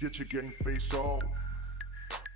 Get your game face on.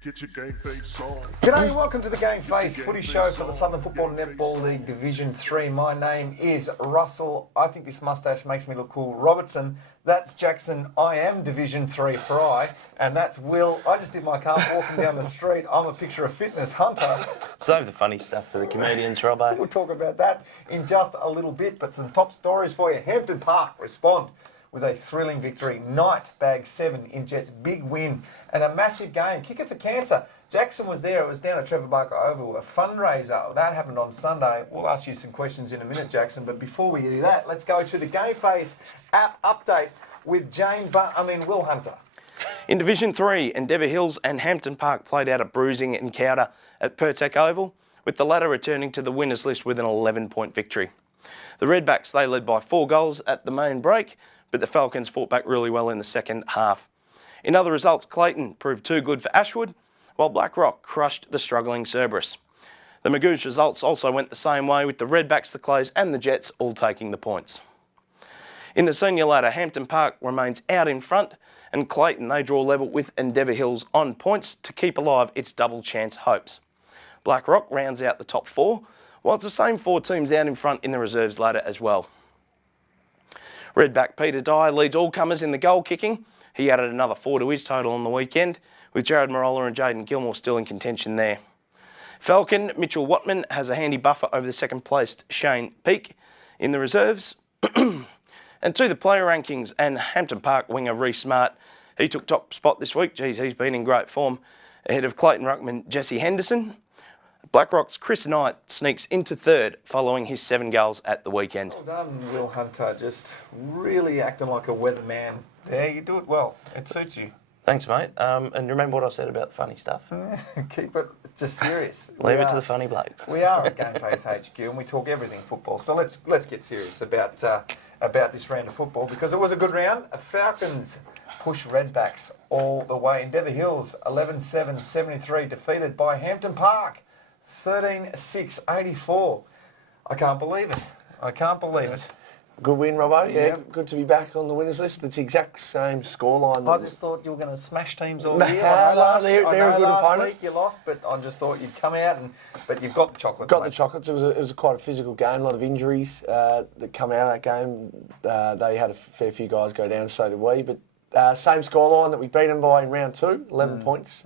Get your game face on. G'day and welcome to the Gameface Footy Show for the Southern Football Netball League Division 3. My name is Russell. I think this moustache makes me look cool. Robertson. That's Jackson. I am Division 3 Fry. And that's Will. I just did my car walking down the street. I'm a picture of fitness. Hunter. Save the funny stuff for the comedians, Robbo. We'll talk about that in just a little bit. But some top stories for you. Hampton Park respond with a thrilling victory. Knight bagged 7 in Jets' big win and a massive game. Kick it for cancer. Jackson was there. It was down at Trevor Barker Oval, a fundraiser. That happened on Sunday. We'll ask you some questions in a minute, Jackson. But before we do that, let's go to the Gameface app update with Will Hunter. In Division 3, Endeavour Hills and Hampton Park played out a bruising encounter at Pertec Oval, with the latter returning to the winners list with an 11-point victory. The Redbacks, they led by 4 goals at the main break, but the Falcons fought back really well in the second half. In other results, Clayton proved too good for Ashwood, while Blackrock crushed the struggling Cerberus. The Magoos results also went the same way, with the Redbacks, the Clays and the Jets all taking the points. In the senior ladder, Hampton Park remains out in front, and Clayton, they draw level with Endeavour Hills on points to keep alive its double chance hopes. Blackrock rounds out the top 4, while it's the same 4 teams out in front in the reserves ladder as well. Redback Peter Dye leads all comers in the goal kicking. He added another 4 to his total on the weekend, with Jared Marola and Jaden Gilmore still in contention there. Falcon Mitchell Watman has a handy buffer over the second-placed Shane Peake in the reserves. And to the player rankings, and Hampton Park winger Reece Smart, he took top spot this week. Geez, he's been in great form, ahead of Clayton ruckman Jesse Henderson. Blackrock's Chris Knight sneaks into 3rd following his 7 goals at the weekend. Well done, Will Hunter. Just really acting like a weatherman there. You do it well. It suits you. Thanks, mate. And remember what I said about the funny stuff? Keep it just serious. Leave it to the funny blokes. We are at Gameface HQ and we talk everything football. So let's get serious about this round of football, because it was a good round. Falcons push Redbacks all the way. Endeavour Hills 11-7, 73, defeated by Hampton Park 13-6, 84. I can't believe it. Good win, Robbo. Yeah, good to be back on the winners list. It's the exact same scoreline. I just thought you were going to smash teams all year. They're a good opponent. Week you lost, but I just thought you'd come out but you've got the chocolate. Got the chocolates. It was quite a physical game. A lot of injuries that come out of that game. They had a fair few guys go down, so did we. But same scoreline that we beat them by in round 2, 11 points.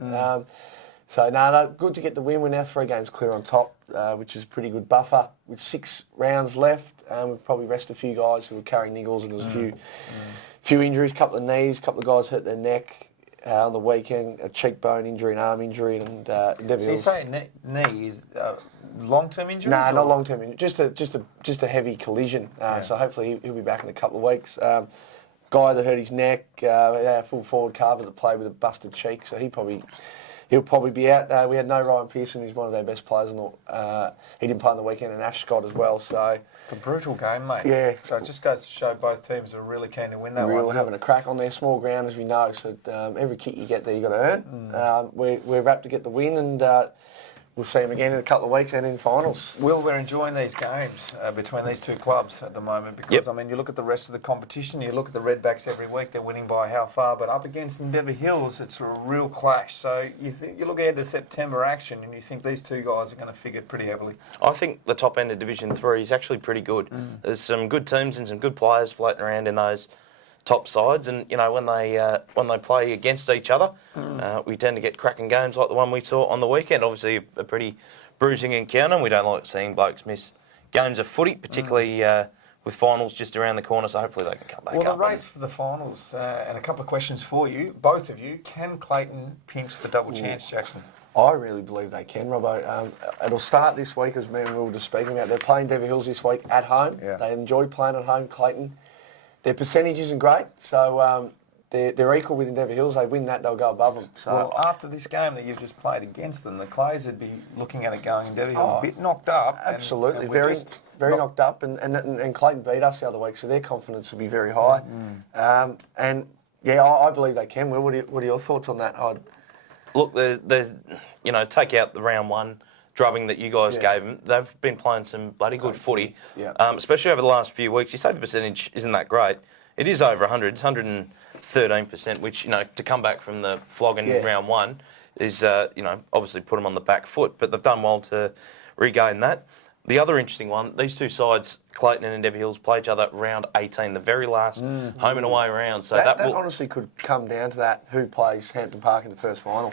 So good to get the win. We're now 3 games clear on top, which is a pretty good buffer. With 6 rounds left, we've probably rested a few guys who were carrying niggles, and there was a few injuries, a couple of knees, a couple of guys hurt their neck on the weekend, a cheekbone injury, an arm injury, and So you say knee is long-term injury? No, not long-term injury. Just a heavy collision. So hopefully he'll be back in a couple of weeks. Guy that hurt his neck, our full forward cover that played with a busted cheek, so he'll probably be out. We had no Ryan Pearson, who's one of our best players. He didn't play on the weekend, and Ash Scott as well. So it's a brutal game, mate. Yeah. So it just goes to show both teams are really keen to win that one. We're having a crack on their small ground, as we know. So every kick you get there, you've got to earn. We're wrapped to get the win, and we'll see them again in a couple of weeks and in finals. Will, we're enjoying these games between these 2 clubs at the moment, because, I mean, you look at the rest of the competition, you look at the Redbacks every week, they're winning by how far, but up against Endeavour Hills, it's a real clash. So you look ahead to September action and you think these 2 guys are going to figure pretty heavily. I think the top end of Division 3 is actually pretty good. There's some good teams and some good players floating around in those top sides, and when they play against each other, we tend to get cracking games like the one we saw on the weekend. Obviously a pretty bruising encounter, and we don't like seeing blokes miss games of footy, particularly with finals just around the corner, so hopefully they can come back up. Well, the race for the finals, and a couple of questions for you, both of you. Can Clayton pinch the double chance, Jackson? I really believe they can, Robbo. It'll start this week, as me and Will were just speaking about. They're playing Endeavour Hills this week at home. Yeah. They enjoy playing at home, Clayton. Their percentage isn't great, so they're equal with Endeavour Hills. They win that, they'll go above them. So, well, after this game that you've just played against them, the Clays would be looking at it going, Endeavour Hills a bit knocked up. Absolutely, and very knocked up, and Clayton beat us the other week, so their confidence will be very high. I believe they can. Will, what are your thoughts on that? Look, take out the round 1 drubbing that you guys gave them. They've been playing some bloody good footy, especially over the last few weeks. You say the percentage isn't that great. It is over 100. It's 113 13%, which, to come back from the flogging in round one is, obviously put them on the back foot, but they've done well to regain that. The other interesting one, these two sides, Clayton and Endeavour Hills, play each other round 18, the very last home and away round. So that honestly could come down to that, who plays Hampton Park in the first final.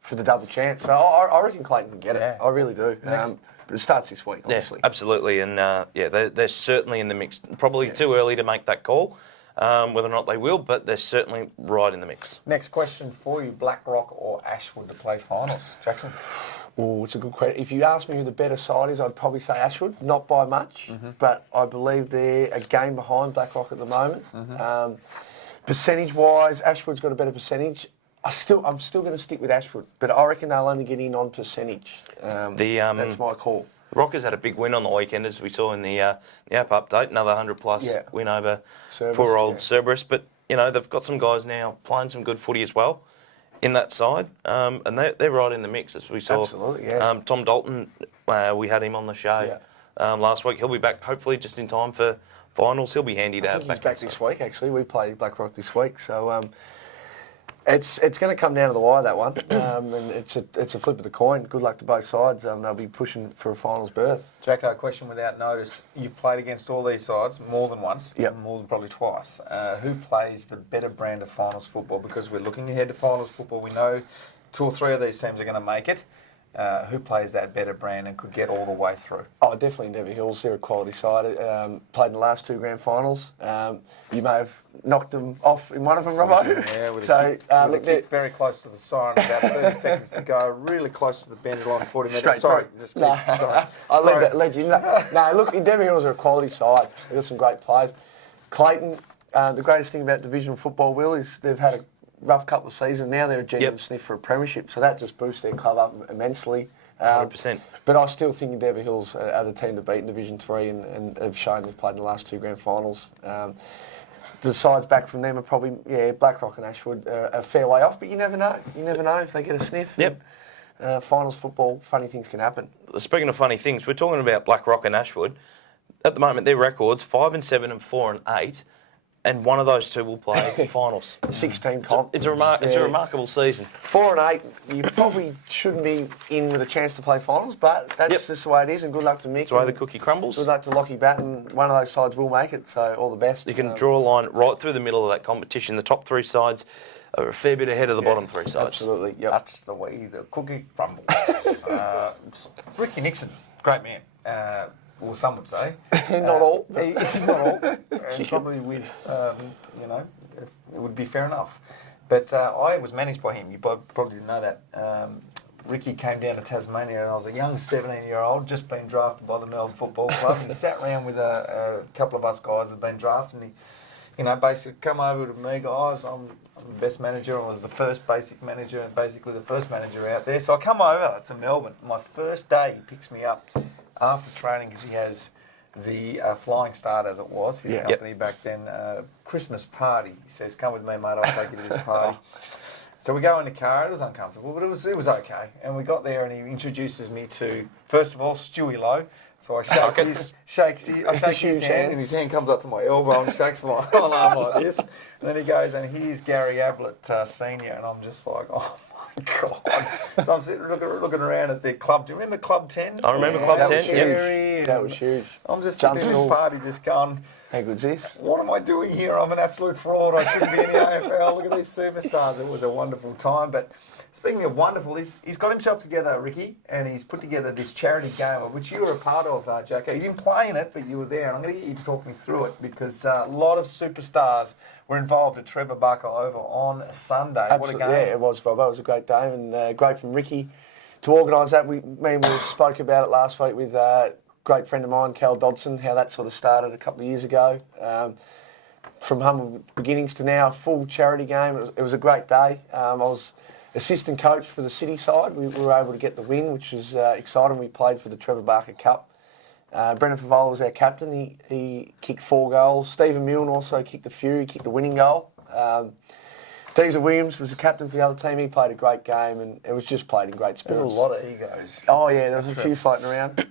For the double chance. So I reckon Clayton can get it. I really do. But it starts this week, obviously. Yeah, absolutely. And, they're certainly in the mix. Probably too early to make that call, whether or not they will, but they're certainly right in the mix. Next question for you, Blackrock or Ashwood to play finals? Jackson? Oh, it's a good question. If you ask me who the better side is, I'd probably say Ashwood, not by much, but I believe they're a game behind Blackrock at the moment. Percentage-wise, Ashwood's got a better percentage. I'm still going to stick with Ashwood, but I reckon they'll only get in on percentage. That's my call. Rockers had a big win on the weekend, as we saw in the app update, another 100-plus win over Cerberus, poor old Cerberus. But, they've got some guys now playing some good footy as well in that side, and they're right in the mix, as we saw. Absolutely, yeah. Tom Dalton, we had him on the show last week. He'll be back, hopefully, just in time for finals. He'll be handy to have back. He's back this week, actually. We play Blackrock this week, so... It's going to come down to the wire, that one, and it's a flip of the coin. Good luck to both sides. They'll be pushing for a finals berth. Jacko, question without notice. You've played against all these sides more than once, more than probably twice. Who plays the better brand of finals football? Because we're looking ahead to finals football. We know 2 or 3 of these teams are going to make it. Who plays that better brand and could get all the way through? Oh, definitely Endeavour Hills. They're a quality side. Played in the last 2 grand finals. You may have knocked them off in one of them, Robbo. Yeah, with a kick very close to the siren, about 30 seconds to go, really close to the bend line, 40 metres. Sorry, just keep, sorry. I'll let you know. No, look, Endeavour Hills are a quality side. They've got some great players. Clayton, the greatest thing about division football, Will, is they've had a rough couple of seasons. Now they're a genuine sniff for a premiership, so that just boosts their club up immensely. 100%. But I still think Endeavour Hills are the team to beat in Division 3 and have shown they've played in the last 2 grand finals. The sides back from them are probably, Blackrock and Ashwood are a fair way off, but you never know. You never know if they get a sniff. Finals football, funny things can happen. Speaking of funny things, we're talking about Blackrock and Ashwood. At the moment, their records 5-7 and 4-8. And one of those two will play finals. 16 comp. It's a remarkable season. 4 and 8, you probably shouldn't be in with a chance to play finals, but that's just the way it is, and good luck to Mick. That's the way the cookie crumbles. Good luck to Lockie Batten. One of those sides will make it, so all the best. You can draw a line right through the middle of that competition. The top 3 sides are a fair bit ahead of the bottom 3 sides. Absolutely, yep. That's the way the cookie crumbles. Ricky Nixon, great man. Well, some would say. Not all. Not all. And probably with, it would be fair enough. But I was managed by him. You probably didn't know that. Ricky came down to Tasmania and I was a young 17-year-old, just been drafted by the Melbourne Football Club. And he sat around with a couple of us guys that had been drafted. And he, basically come over to me, guys, I'm the best manager. I was the first basic manager and basically the first manager out there. So I come over to Melbourne. My first day, he picks me up after training because he has the Flying Start, as it was, his company back then, Christmas party. He says, come with me, mate, I'll take you to this party. So we go in the car. It was uncomfortable, but it was okay. And we got there and he introduces me to, first of all, Stewie Lowe. So I shake his hand and his hand comes up to my elbow and shakes my arm like this. And then he goes, and here's Gary Ablett, Senior. And I'm just like, oh, God. So I'm sitting looking around at the club. Do you remember Club 10? I remember Club 10, yeah. That was huge. I'm just sitting in this party just going, how good's this? What am I doing here? I'm an absolute fraud. I shouldn't be in the AFL. Look at these superstars. It was a wonderful time. But speaking of wonderful, he's got himself together, Ricky, and he's put together this charity game, which you were a part of, Jacko. You didn't play in it, but you were there. And I'm going to get you to talk me through it because a lot of superstars were involved at Trevor Barker Oval on Sunday. Absolutely, what a game. Yeah, it was, Bobo. It was a great day and great from Ricky to organise that. Me and Will spoke about it last week with a great friend of mine, Cal Dodson, how that sort of started a couple of years ago. From humble beginnings to now, a full charity game. It was a great day. I was assistant coach for the City side. We were able to get the win, which was exciting. We played for the Trevor Barker Cup. Brendan Favola was our captain. He kicked 4 goals. Stephen Milne also kicked a few. He kicked the winning goal. Deezer Williams was the captain for the other team. He played a great game and it was just played in great spirits. There's a lot of egos. Oh, yeah, there was a few floating around.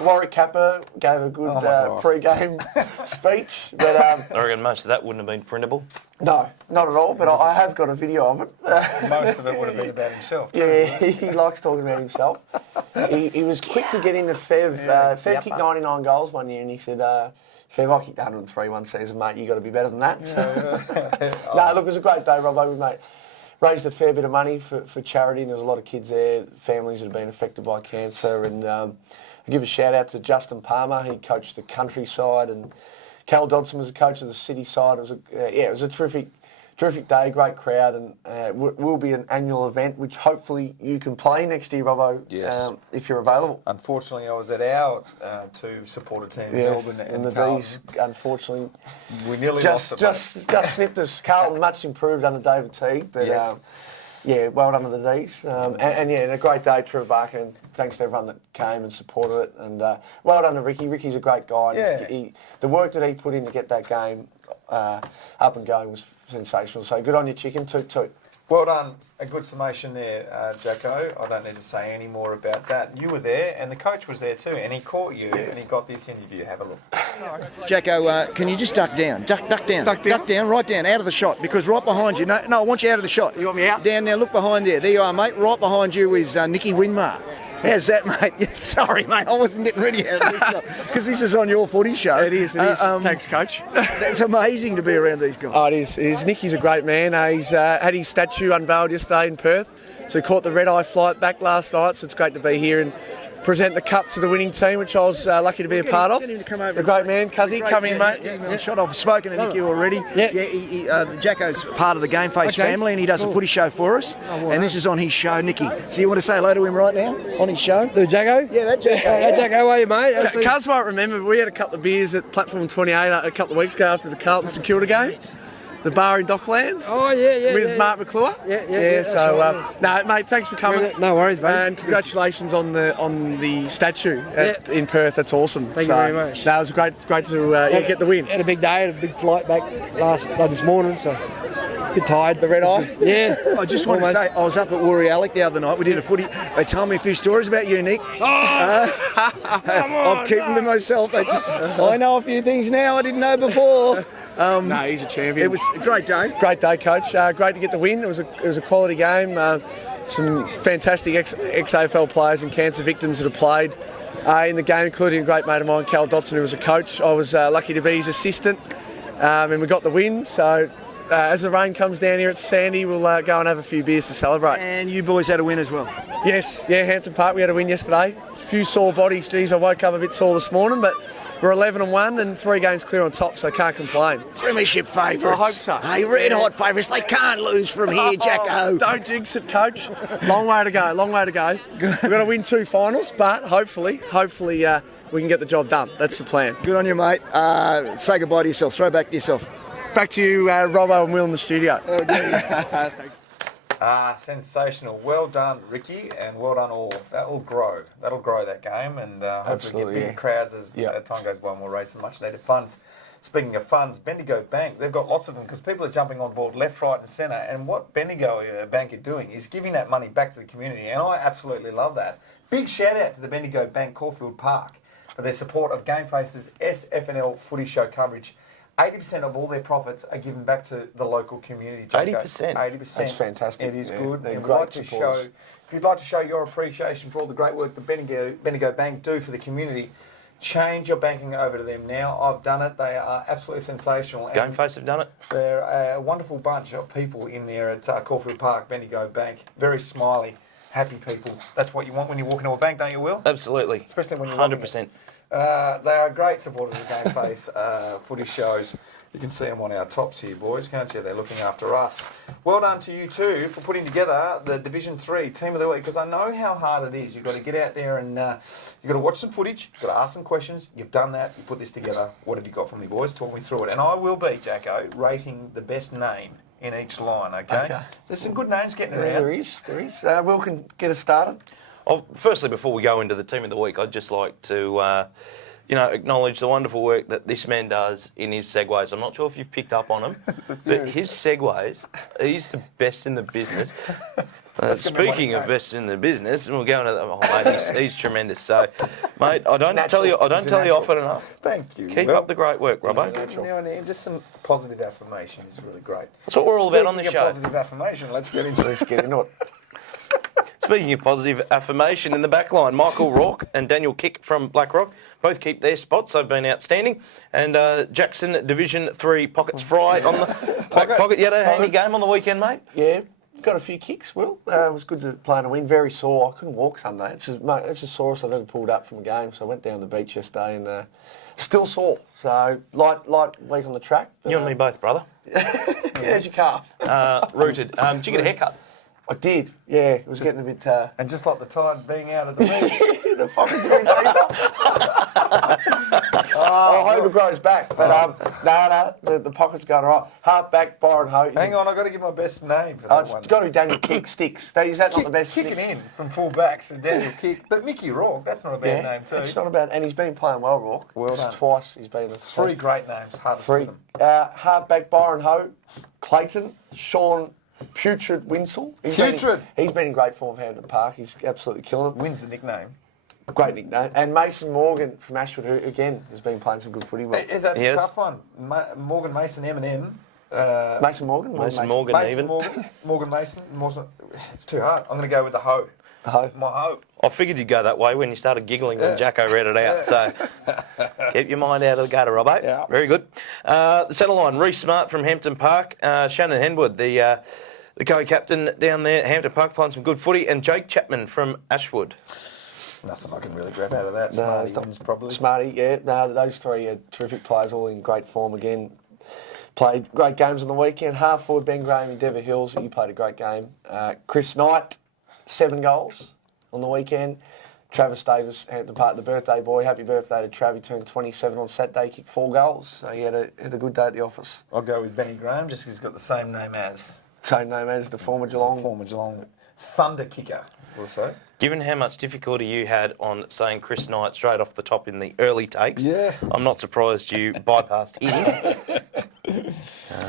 Warwick Kappa gave a good pre-game speech. But I reckon most of that wouldn't have been printable. no, not at all, but I have got a video of it. Most of it would have been about himself, too. Yeah, he likes talking about himself. He was quick to get into Fev. Fev kicked 99 goals one year and he said, Fev, I kicked 103 one season, mate. You got to be better than that. So. No, look, it was a great day, Robbo. We raised a fair bit of money for charity, and there was a lot of kids there, families that have been affected by cancer. And I give a shout out to Justin Palmer. He coached the countryside, and Cal Dodson was a coach of the city side. It was a terrific day, great crowd, and will be an annual event, which hopefully you can play next year, Robbo, if you're available. Unfortunately, I was at our two supporter team in Melbourne and the D's, unfortunately, we nearly just lost it. Just snipped us. Carlton much improved under David Teague, but well done to the D's. And a great day, Trevor Barker, and thanks to everyone that came and supported it. And well done to Ricky. Ricky's a great guy. Yeah. The work that he put in to get that game up and going was sensational. So good on you, chicken. Toot. Well done. A good summation there, Jacko. I don't need to say any more about that. You were there, and the coach was there too, and he caught you, and he got this interview. Have a look. Jacko, can you just duck down? Duck down. Duck down, right down, out of the shot, because right behind you, no, I want you out of the shot. You want me out? Down now, look behind there. There you are, mate. Right behind you is Nicky Winmar. How's that, mate? Yeah, sorry, mate, I wasn't getting ready out of this shot, because this is on your footy show. It is. Thanks, Coach. It's amazing to be around these guys. Oh, it is. Nicky's a great man. He's had his statue unveiled yesterday in Perth, so he caught the red-eye flight back last night, so it's great to be here and present the cup to the winning team, which I was lucky to be a part of. Get him to come over. A great man, Cuzzy, come in, mate. Yeah. Shot. I've spoken to Nicky already. Jacko's part of the Gameface family, and he does a footy show for us. And this is on his show, Nicky. So you want to say hello to him right now on his show? The Jacko? Yeah, that Jacko. Hey, Jacko, how are you, mate? Cuz might remember, we had a couple of beers at Platform 28 a couple of weeks ago after the Carlton St Kilda game. The bar in Docklands. Oh, yeah. With Mark McClure. Yeah. So, no, mate, thanks for coming. No worries, mate. And congratulations on the statue in Perth. That's awesome. Thank you very much. No, it was great to get the win. Had a big day, had a big flight back this morning, so a bit tired. The red eye? Yeah. I just want to say, I was up at Warrialec the other night. We did a footy. They told me a few stories about you, Nick. I'm keeping them myself. I know a few things now I didn't know before. No, he's a champion. It was a great day. Great day, Coach. Great to get the win. It was a quality game. Some fantastic ex-AFL players and cancer victims that have played in the game, including a great mate of mine, Cal Dodson, who was a coach. I was lucky to be his assistant, and we got the win. So as the rain comes down here at Sandy, we'll go and have a few beers to celebrate. And you boys had a win as well. Yes, Hampton Park, we had a win yesterday. A few sore bodies. Geez, I woke up a bit sore this morning, but we're 11-1 and 3 games clear on top, so can't complain. Premiership favourites. I hope so. Hey, red hot favourites. They can't lose from here, Jacko. Don't jinx it, Coach. Long way to go. We've got to win 2 finals, but hopefully we can get the job done. That's the plan. Good on you, mate. Say goodbye to yourself. Throw back to yourself. Back to you, Robbo and Will in the studio. Sensational. Well done, Ricky, and well done all. That'll grow that game, and hopefully get bigger crowds as time goes by, and we'll raise some much needed funds. Speaking of funds, Bendigo Bank, they've got lots of them because people are jumping on board left, right and centre, and what Bendigo Bank are doing is giving that money back to the community, and I absolutely love that. Big shout out to the Bendigo Bank Caulfield Park for their support of Gameface's Sfnl footy show coverage. 80% of all their profits are given back to the local community. 80%? 80%. That's fantastic. It is good. They're If great you'd like to show your appreciation for all the great work that Bendigo Bank do for the community, change your banking over to them now. I've done it. They are absolutely sensational. Gameface have done it. They're a wonderful bunch of people in there at Caulfield Park, Bendigo Bank. Very smiley, happy people. That's what you want when you walk into a bank, don't you, Will? Absolutely. Especially when you're 100%. They are great supporters of Gameface footy shows. You can see them on our tops here, boys, can't you? They're looking after us. Well done to you two for putting together the Division 3 Team of the Week, because I know how hard it is. You've got to get out there and you've got to watch some footage, you've got to ask some questions. You've done that, you put this together. What have you got for me, boys? Talk me through it. And I will be, Jacko, rating the best name in each line, okay? There's some good names getting around. There is. Will can get us started. Firstly, before we go into the Team of the Week, I'd just like to acknowledge the wonderful work that this man does in his segues. I'm not sure if you've picked up on him, but his segues, he's the best in the business. Speaking of best in the business, and we'll go into that. Oh, mate, he's tremendous. So, mate, I don't tell you often enough. Thank you. Keep up the great work, Robbo. Now and then, just some positive affirmation is really great. That's what we're all about on the Speaking show. of positive affirmation, let's get into it. Speaking of positive affirmation in the back line, Michael Rourke and Daniel Kick from Blackrock both keep their spots. They've been outstanding. And Jackson, Division 3 Pockets Fry on the back pocket. You had a handy game on the weekend, mate? Yeah, got a few kicks, Will. It was good to play in a win. Very sore. I couldn't walk Sunday. It's the sorest I've ever pulled up from a game. So I went down the beach yesterday and still sore. So light week on the track. You and me both, brother. How's your calf? Rooted. Did you get a haircut? I did, yeah. It was getting a bit... And just like the tide being out of the beach. The pockets are in I hope it grows back. But the pockets are going all right. Half back, Byron Hope. Hang on, I've got to give my best name for that one. It's got to be Daniel Kick, Sticks. Is that not the best? Kicking in from full backs and Daniel Kick. But Mickey Rourke, that's not a bad name too. It's not a bad... And he's been playing well, Rourke. Well done. Twice he's been... Three great names, hard to Three. them. Half back, Byron Hope, Clayton, Sean... Putrid Winsell. He's been in great form for Hampton Park. He's absolutely killing it. Wins the nickname. Great nickname. And Mason Morgan from Ashwood, who, again, has been playing some good footy. That's a tough one. Morgan Mason, M&M. Mason Morgan? Mason Morgan. Morgan Mason. It's too hard. I'm going to go with the Ho. The Ho. My Ho. I figured you'd go that way when you started giggling when Jacko read it out. So keep your mind out of the gutter, Robbo. Yeah. Very good. The centre line, Reece Smart from Hampton Park. Shannon Henwood, the co-captain down there at Hampton Park, playing some good footy. And Jake Chapman from Ashwood. Nothing I can really grab out of that. Smarty wins probably. Smarty, yeah. No, those three are terrific players, all in great form again. Played great games on the weekend. Half forward, Ben Graham in Dever Hills. He played a great game. Chris Knight, 7 goals on the weekend. Travis Davis, Hampton Park, the birthday boy. Happy birthday to Trav. He turned 27 on Saturday, kicked 4 goals. So he had a good day at the office. I'll go with Benny Graham just because he's got the same name as. Same name as the former Geelong. Thunder kicker, also. Given how much difficulty you had on saying Chris Knight straight off the top in the early takes, I'm not surprised you bypassed him.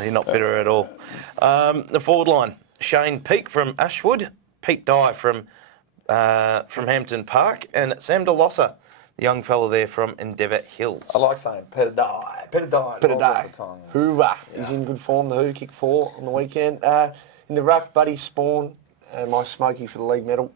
You're not bitter at all. The forward line, Shane Peake from Ashwood, Pete Dye from Hampton Park, and Sam DeLossa, the young fella there from Endeavour Hills. I like saying Peter Dye. Peter Dye. Hoorah. He's in good form. The Who kicked 4 on the weekend. In the ruck, Buddy Spawn, my Smoky for the league medal.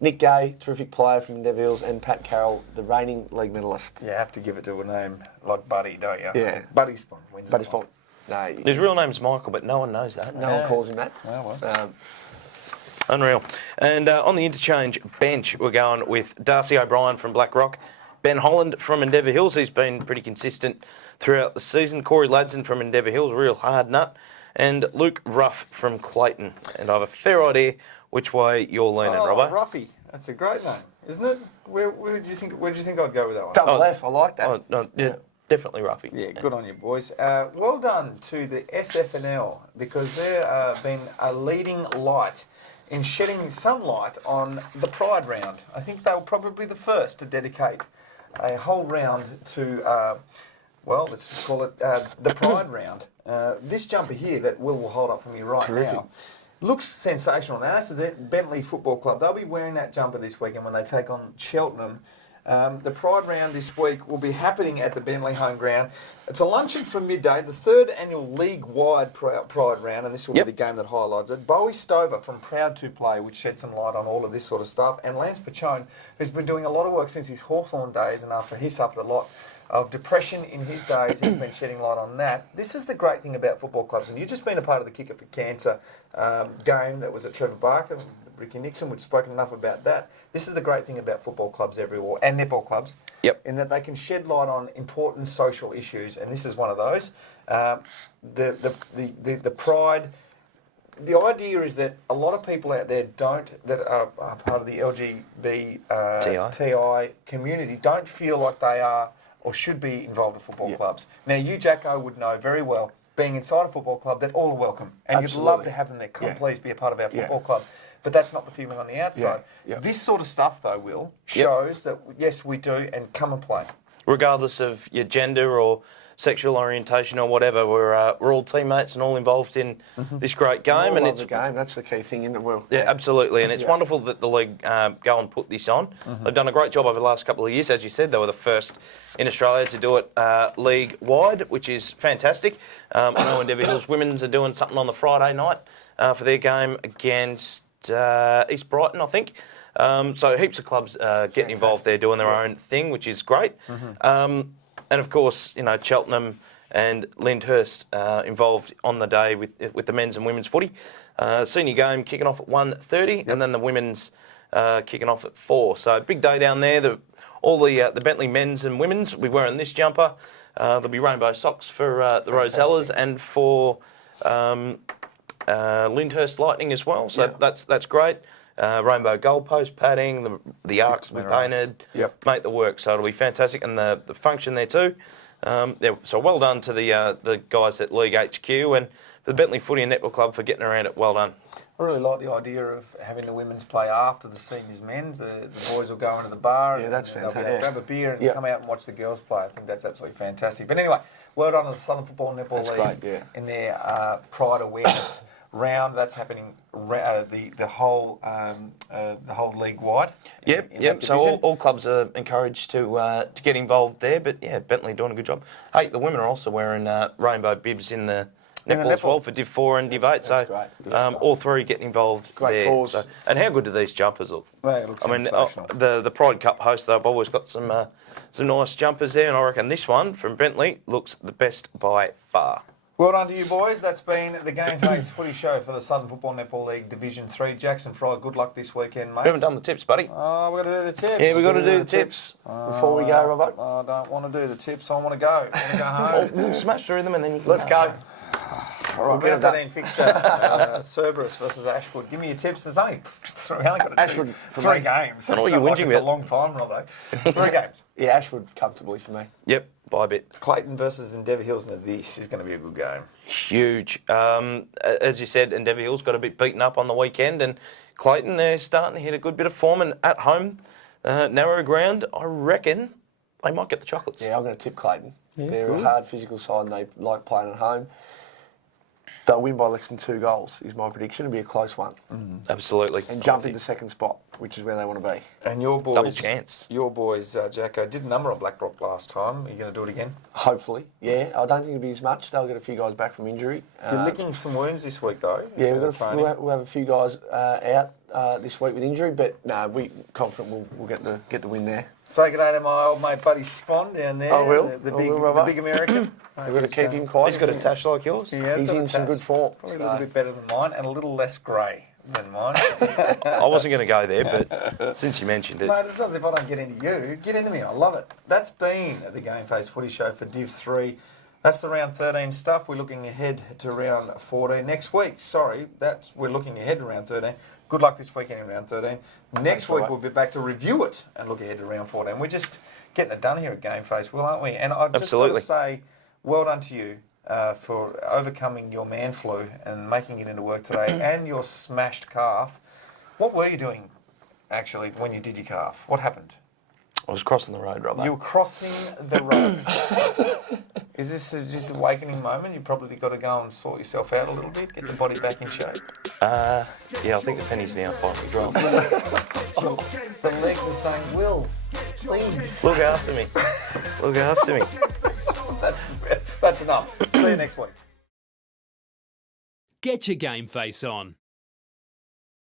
Nick Gay, terrific player from Endeavour Hills, and Pat Carroll, the reigning league medalist. You have to give it to a name like Buddy, don't you? Yeah. Buddy Spawn wins. Buddy Spawn. No, his real name's Michael, but no one knows that. No one calls him that. Well. Unreal. And on the interchange bench, we're going with Darcy O'Brien from Blackrock, Ben Holland from Endeavour Hills, who's been pretty consistent throughout the season, Corey Ladson from Endeavour Hills, real hard nut, and Luke Ruff from Clayton. And I have a fair idea which way you're leaning, Robbo. Ruffy. That's a great name, isn't it? Where do you think I'd go with that one? Double F, I like that. Oh, no, yeah, definitely Ruffy. Yeah, good on you, boys. Well done to the Sfnl, because they've been a leading light in shedding some light on the Pride round. I think they were probably the first to dedicate a whole round to, let's just call it the Pride round. This jumper here that Will hold up for me right now looks sensational. Now, that's the Bentley Football Club. They'll be wearing that jumper this weekend when they take on Cheltenham. The Pride round this week will be happening at the Bentley home ground. It's a luncheon from midday, the 3rd annual league-wide Pride round, and this will be the game that highlights it. Bowie Stover from Proud to Play, which shed some light on all of this sort of stuff, and Lance Pachone, who's been doing a lot of work since his Hawthorn days, and after he suffered a lot of depression in his days, he's been shedding light on that. This is the great thing about football clubs, and you've just been a part of the Kicker for Cancer game that was at Trevor Barker, Ricky Nixon, we've spoken enough about that. This is the great thing about football clubs everywhere, and netball clubs, in that they can shed light on important social issues, and this is one of those. The Pride. The idea is that a lot of people out there that are part of the LGBTI community don't feel like they are or should be involved in football clubs. Now, you, Jacko, would know very well, being inside a football club, that all are welcome. And you'd love to have them there. Come, please be a part of our football club. But that's not the feeling on the outside. This sort of stuff, though, Will, shows that, yes, we do, and come and play. regardless of your gender or sexual orientation or whatever. We're all teammates and all involved in this great game. And it's the game. That's the key thing, isn't it, Will? Yeah, absolutely. And it's wonderful that the league go and put this on. They've done a great job over the last couple of years. As you said, they were the first in Australia to do it league-wide, which is fantastic. I know Endeavour Hills Women's are doing something on the Friday night for their game against East Brighton, I think. So heaps of clubs getting involved there, doing their own thing, which is great. And of course, you know, Cheltenham and Lyndhurst involved on the day with the men's and women's footy. Senior game kicking off at 1:30, and then the women's kicking off at 4. So big day down there. All the Bentley men's and women's will be wearing this jumper. There'll be rainbow socks for the Rosellas and for Lyndhurst Lightning as well. So that's great. Rainbow goalpost padding, the arcs will be painted, make the work, so it'll be fantastic, and the function there too. So well done to the guys at League HQ, and for the Bentley Footy and Netball Club for getting around it. Well done. I really like the idea of having the women's play after the seniors men. The boys will go into the bar and that's they'll fantastic. grab a beer and come out and watch the girls play. I think that's absolutely fantastic. But anyway, well done to the Southern Football Netball League in their Pride Awareness round. That's happening the whole league wide. Yep. So all clubs are encouraged to get involved there. But yeah, Bentley doing a good job. Hey, the women are also wearing rainbow bibs in the netball as well for Div 4 and Div 8. So all three getting involved there. Cause. So, and how good do these jumpers look? They look sensational. The Pride Cup hosts, they've always got some nice jumpers there, and I reckon this one from Bentley looks the best by far. Well done to you boys. That's been the Gameface Footy Show for the Southern Football Netball League Division 3. Jackson Fry, good luck this weekend, mate. We haven't done the tips, buddy. Oh, we've got to do the tips. Yeah, we've got to do the tips. Before we go, Robert. I don't want to do the tips. I want to go. I want to go home. We'll smash through them and then you can Let's go. All right, round 13 fixture. Cerberus versus Ashwood. Give me your tips. There's only three. I only got to Ashwood do for 3 me. games. I know It's what you're not like whinging it's a about. long time, Robbo. 3 games. Yeah, Ashwood comfortably for me. Yep, by a bit. Clayton versus Endeavour Hills. Now this is going to be a good game. Huge. As you said, Endeavour Hills got a bit beaten up on the weekend, and Clayton, they're starting to hit a good bit of form, and at home, narrow ground, I reckon they might get the chocolates. Yeah, I'm going to tip Clayton. They're a hard physical side and they like playing at home. They'll win by less than 2 goals, is my prediction. It'll be a close one. Absolutely. And jump into second spot, which is where they want to be. And your boys, Double chance. Your boys, Jacko, did a number on Blackrock last time. Are you going to do it again? Hopefully, yeah. I don't think it'll be as much. They'll get a few guys back from injury. You're licking some wounds this week, though. Yeah, we'll have a few guys out this week with injury, but no, we're confident we'll get the win there. Say good day to my old mate Buddy Spon down there. I will. The Robbo. big American. We've got to keep him quiet. He's got a tash like yours. He's in some good form. Probably a little bit better than mine and a little less grey than mine. I wasn't going to go there, but since you mentioned it. Mate, it's not as if I don't get into you. Get into me. I love it. That's been the Gameface Footy Show for Div 3. That's the round 13 stuff. We're looking ahead to round 14 next week. We're looking ahead to round 13. Good luck this weekend in round 13. Next week we'll be back to review it and look ahead to round 14. We're just getting it done here at Gameface, Will, aren't we? And I just want to say, well done to you for overcoming your man flu and making it into work today and your smashed calf. What were you doing, actually, when you did your calf? What happened? I was crossing the road, Robbo. You were crossing the road. Is this just an awakening moment? You probably got to go and sort yourself out a little bit, get the body back in shape. Yeah, I think the penny's now finally dropped. The legs are saying, Will, please. Look after me. Look after me. That's enough. See you next week. Get your game face on.